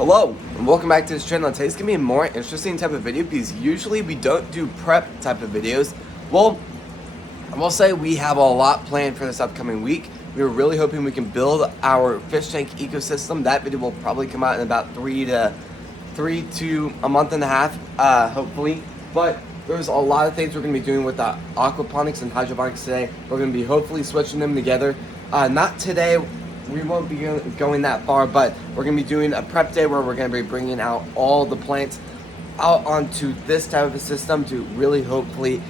Hello, and welcome back to this channel. Today's gonna be a more interesting type of video because usually we don't do prep type of videos. Well, I will say we have a lot planned for this upcoming week. We were really hoping we can build our fish tank ecosystem. That video will probably come out in about three to a month and a half, hopefully. But there's a lot of things we're gonna be doing with the aquaponics and hydroponics today. We're gonna be hopefully switching them together. Not today. We won't be going that far, but we're going to be doing a prep day where we're going to be bringing out all the plants out onto this type of a system to really hopefully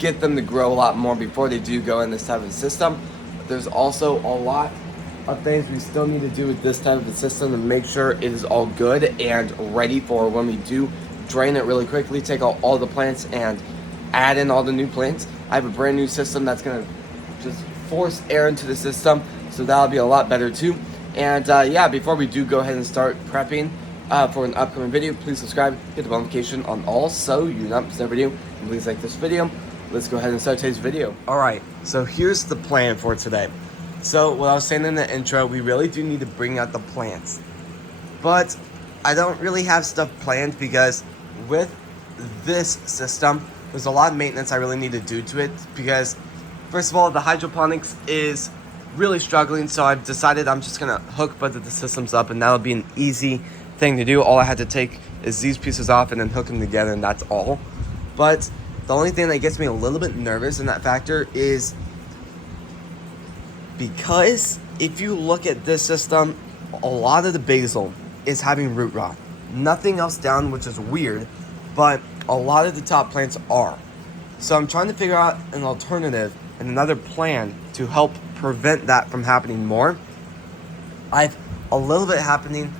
get them to grow a lot more before they do go in this type of a system. But there's also a lot of things we still need to do with this type of a system to make sure it is all good and ready for when we do drain it really quickly, take out all the plants and add in all the new plants. I have a brand new system that's going to just force air into the system, so that'll be a lot better too. And yeah, before we do go ahead and start prepping for an upcoming video, please subscribe, hit the notification on all so you do not miss a video, and please like this video. Let's go ahead and start today's video. Alright, so here's the plan for today. So what I was saying in the intro, we really do need to bring out the plants, but I don't really have stuff planned because with this system there's a lot of maintenance I really need to do to it, because first of all, the hydroponics is really struggling, so I've decided I'm just gonna hook both of the systems up, and that'll be an easy thing to do. All I had to take is these pieces off and then hook them together, and that's all. But the only thing that gets me a little bit nervous in that factor is because if you look at this system, a lot of the basil is having root rot. Nothing else down, which is weird, but a lot of the top plants are. So I'm trying to figure out an alternative and another plan to help prevent that from happening more. I've a little bit happening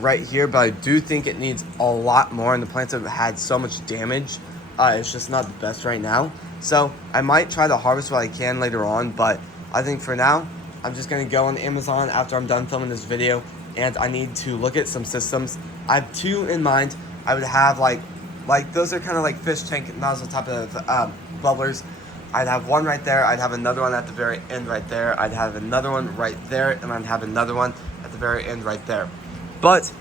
right here, but I do think it needs a lot more, and the plants have had so much damage. It's just not the best right now. So I might try to harvest what I can later on, but I think for now, I'm just gonna go on Amazon after I'm done filming this video, and I need to look at some systems. I have two in mind. I would have like those are kind of like fish tank nozzle type of bubblers. I'd have one right there, I'd have another one at the very end right there, I'd have another one right there, and I'd have another one at the very end right there. But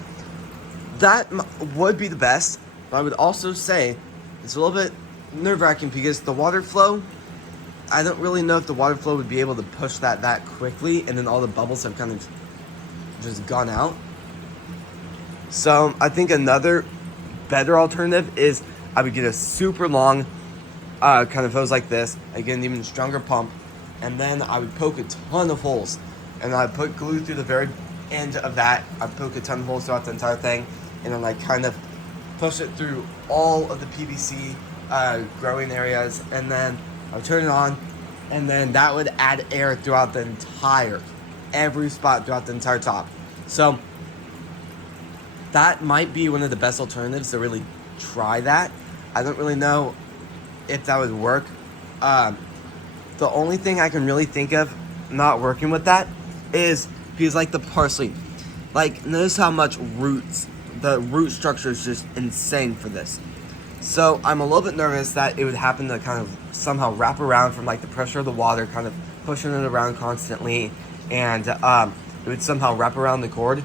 that would be the best, but I would also say it's a little bit nerve-wracking because the water flow, I don't really know if the water flow would be able to push that quickly, and then all the bubbles have kind of just gone out. So I think another better alternative is I would get a super long kind of hose like this, I get an even stronger pump, and then I would poke a ton of holes, and I'd put glue through the very end of that. I'd poke a ton of holes throughout the entire thing, and then I kind of push it through all of the PVC growing areas, and then I would turn it on, and then that would add air throughout the every spot throughout the entire top. So that might be one of the best alternatives to really try that. I don't really know if that would work. The only thing I can really think of not working with that is because like the parsley, like notice how much the root structure is just insane for this. So I'm a little bit nervous that it would happen to kind of somehow wrap around from like the pressure of the water, kind of pushing it around constantly, and it would somehow wrap around the cord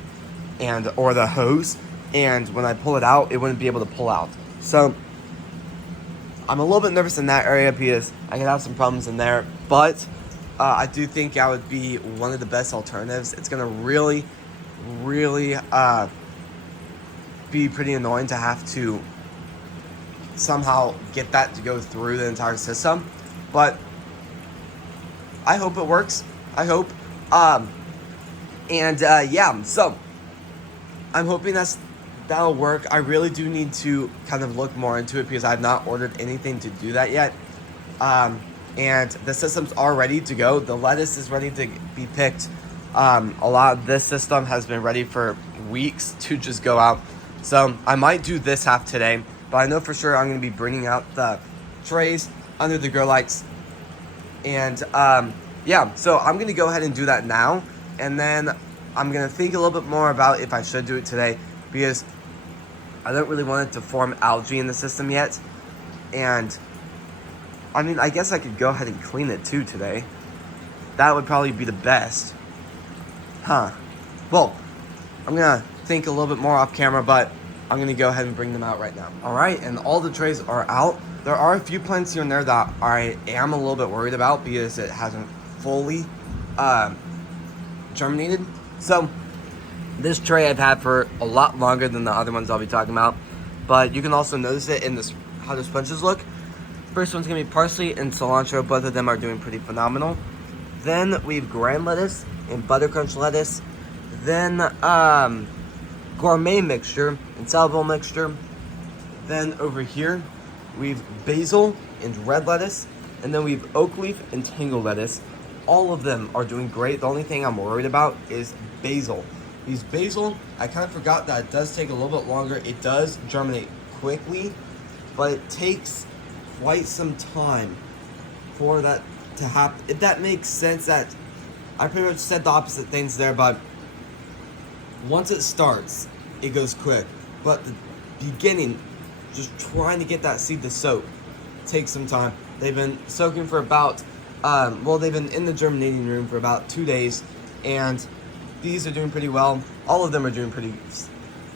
or the hose, and when I pull it out, it wouldn't be able to pull out. So I'm a little bit nervous in that area because I could have some problems in there, but I do think that would be one of the best alternatives. It's going to really be pretty annoying to have to somehow get that to go through the entire system, but I hope it works. I hope. Yeah, so I'm hoping that'll work. I really do need to kind of look more into it because I've not ordered anything to do that yet. And the systems are ready to go. The lettuce is ready to be picked. A lot of this system has been ready for weeks to just go out. So I might do this half today, but I know for sure I'm going to be bringing out the trays under the grow lights. And yeah, so I'm going to go ahead and do that now. And then I'm going to think a little bit more about if I should do it today, because I don't really want it to form algae in the system yet. And I mean, I guess I could go ahead and clean it too today. That would probably be the best. Well, I'm gonna think a little bit more off camera, but I'm gonna go ahead and bring them out right now. All right, and all the trays are out. There are a few plants here and there that I am a little bit worried about because it hasn't fully germinated. So this tray I've had for a lot longer than the other ones I'll be talking about, but you can also notice it in this how the sponges look. First one's gonna be parsley and cilantro. Both of them are doing pretty phenomenal. Then we've grand lettuce and buttercrunch lettuce. Then gourmet mixture and salad bowl mixture. Then over here we've basil and red lettuce. And then we've oak leaf and tangle lettuce. All of them are doing great. The only thing I'm worried about is basil. These basil, I kind of forgot that it does take a little bit longer. It does germinate quickly, but it takes quite some time for that to happen. If that makes sense, that I pretty much said the opposite things there, but once it starts, it goes quick. But the beginning, just trying to get that seed to soak, takes some time. They've been soaking for about, they've been in the germinating room for about 2 days, and these are doing pretty well. All of them are doing pretty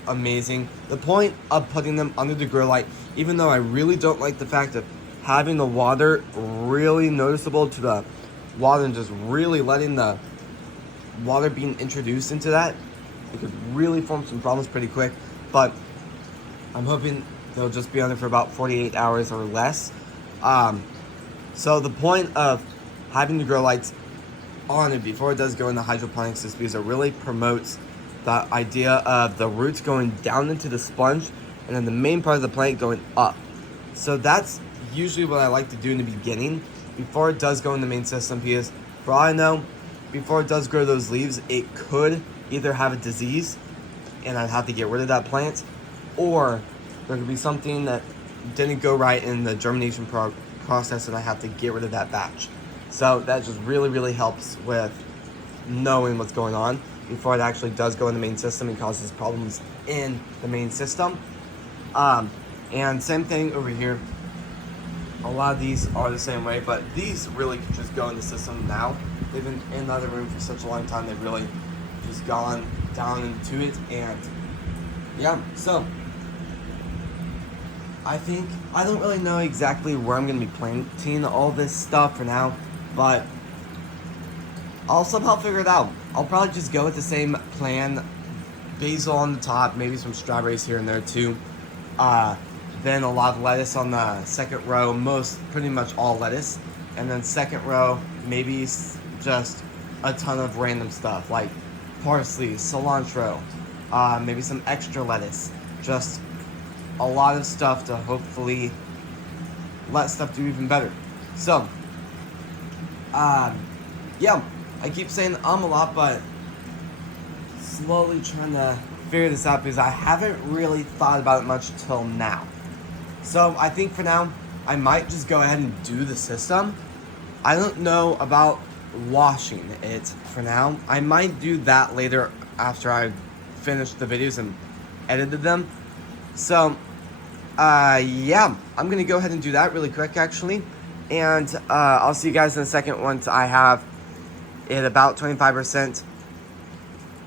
amazing. The point of putting them under the grow light, even though I really don't like the fact of having the water really noticeable to the water and just really letting the water being introduced into that, it could really form some problems pretty quick. But I'm hoping they'll just be on it for about 48 hours or less. So the point of having the grow lights on it before it does go into hydroponics is because it really promotes the idea of the roots going down into the sponge and then the main part of the plant going up. So that's usually what I like to do in the beginning before it does go in the main system, because for all I know, before it does grow those leaves, it could either have a disease and I'd have to get rid of that plant, or there could be something that didn't go right in the germination process and I have to get rid of that batch. So that just really helps with knowing what's going on before it actually does go in the main system and causes problems in the main system. And same thing over here. A lot of these are the same way, but these really could just go in the system now. They've been in the other room for such a long time, they've really just gone down into it. And yeah, so I think, I don't really know exactly where I'm going to be planting all this stuff for now, but I'll somehow figure it out. I'll probably just go with the same plan. Basil on the top, maybe some strawberries here and there too. Then a lot of lettuce on the second row, pretty much all lettuce. And then second row, maybe just a ton of random stuff like parsley, cilantro, maybe some extra lettuce. Just a lot of stuff to hopefully let stuff do even better. So, yeah, I keep saying a lot, but slowly trying to figure this out because I haven't really thought about it much till now. So I think for now, I might just go ahead and do the system. I don't know about washing it for now. I might do that later after I finish the videos and edited them. So, yeah, I'm going to go ahead and do that really quick, actually. And I'll see you guys in a second once I have it about 25%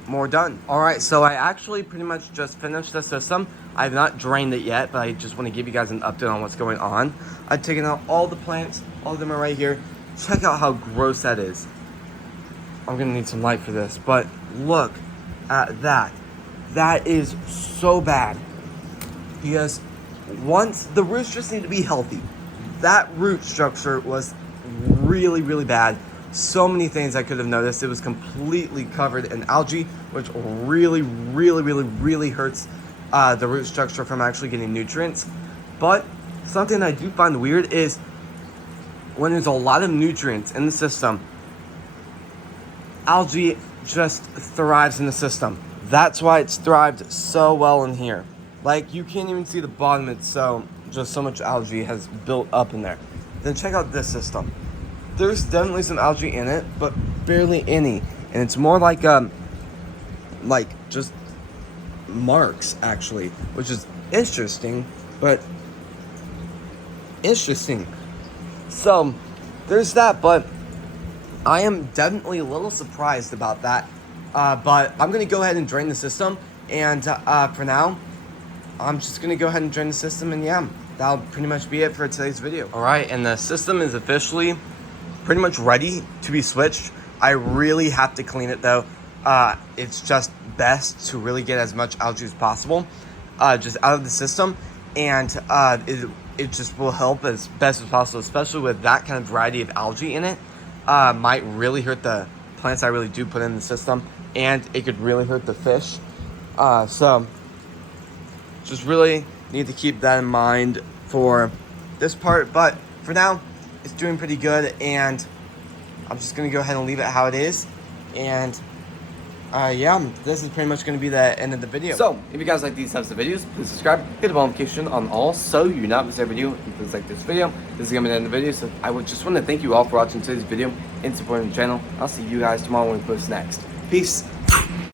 more done. Alright, so I actually pretty much just finished the system. I have not drained it yet, but I just want to give you guys an update on what's going on. I've taken out all the plants. All of them are right here. Check out how gross that is. I'm going to need some light for this, but look at that. That is so bad. Because once the roots just need to be healthy. That root structure was really bad. So many things I could have noticed. It was completely covered in algae, which really hurts the root structure from actually getting nutrients. But something I do find weird is when there's a lot of nutrients in the system, algae just thrives in the system. That's why it's thrived so well in here. Like, you can't even see the bottom. It's so much algae has built up in there. Then check out this system. There's definitely some algae in it, but barely any. And it's more like just marks, actually, which is interesting, but interesting. So, there's that, but I am definitely a little surprised about that. But I'm going to go ahead and drain the system, And for now, I'm just gonna go ahead and join the system, and yeah, that'll pretty much be it for today's video. All right, and the system is officially pretty much ready to be switched. I really have to clean it though. It's just best to really get as much algae as possible just out of the system, and it just will help as best as possible, especially with that kind of variety of algae in it. Might really hurt the plants I really do put in the system, and it could really hurt the fish. So just really need to keep that in mind for this part, but for now it's doing pretty good, and I'm just gonna go ahead and leave it how it is. And yeah, this is pretty much gonna be the end of the video. So if you guys like these types of videos, please subscribe, hit the bell notification on all so you do not miss every video, and please like this video. This is gonna be the end of the video, so I would just want to thank you all for watching today's video and supporting the channel. I'll see you guys tomorrow when we post next. Peace.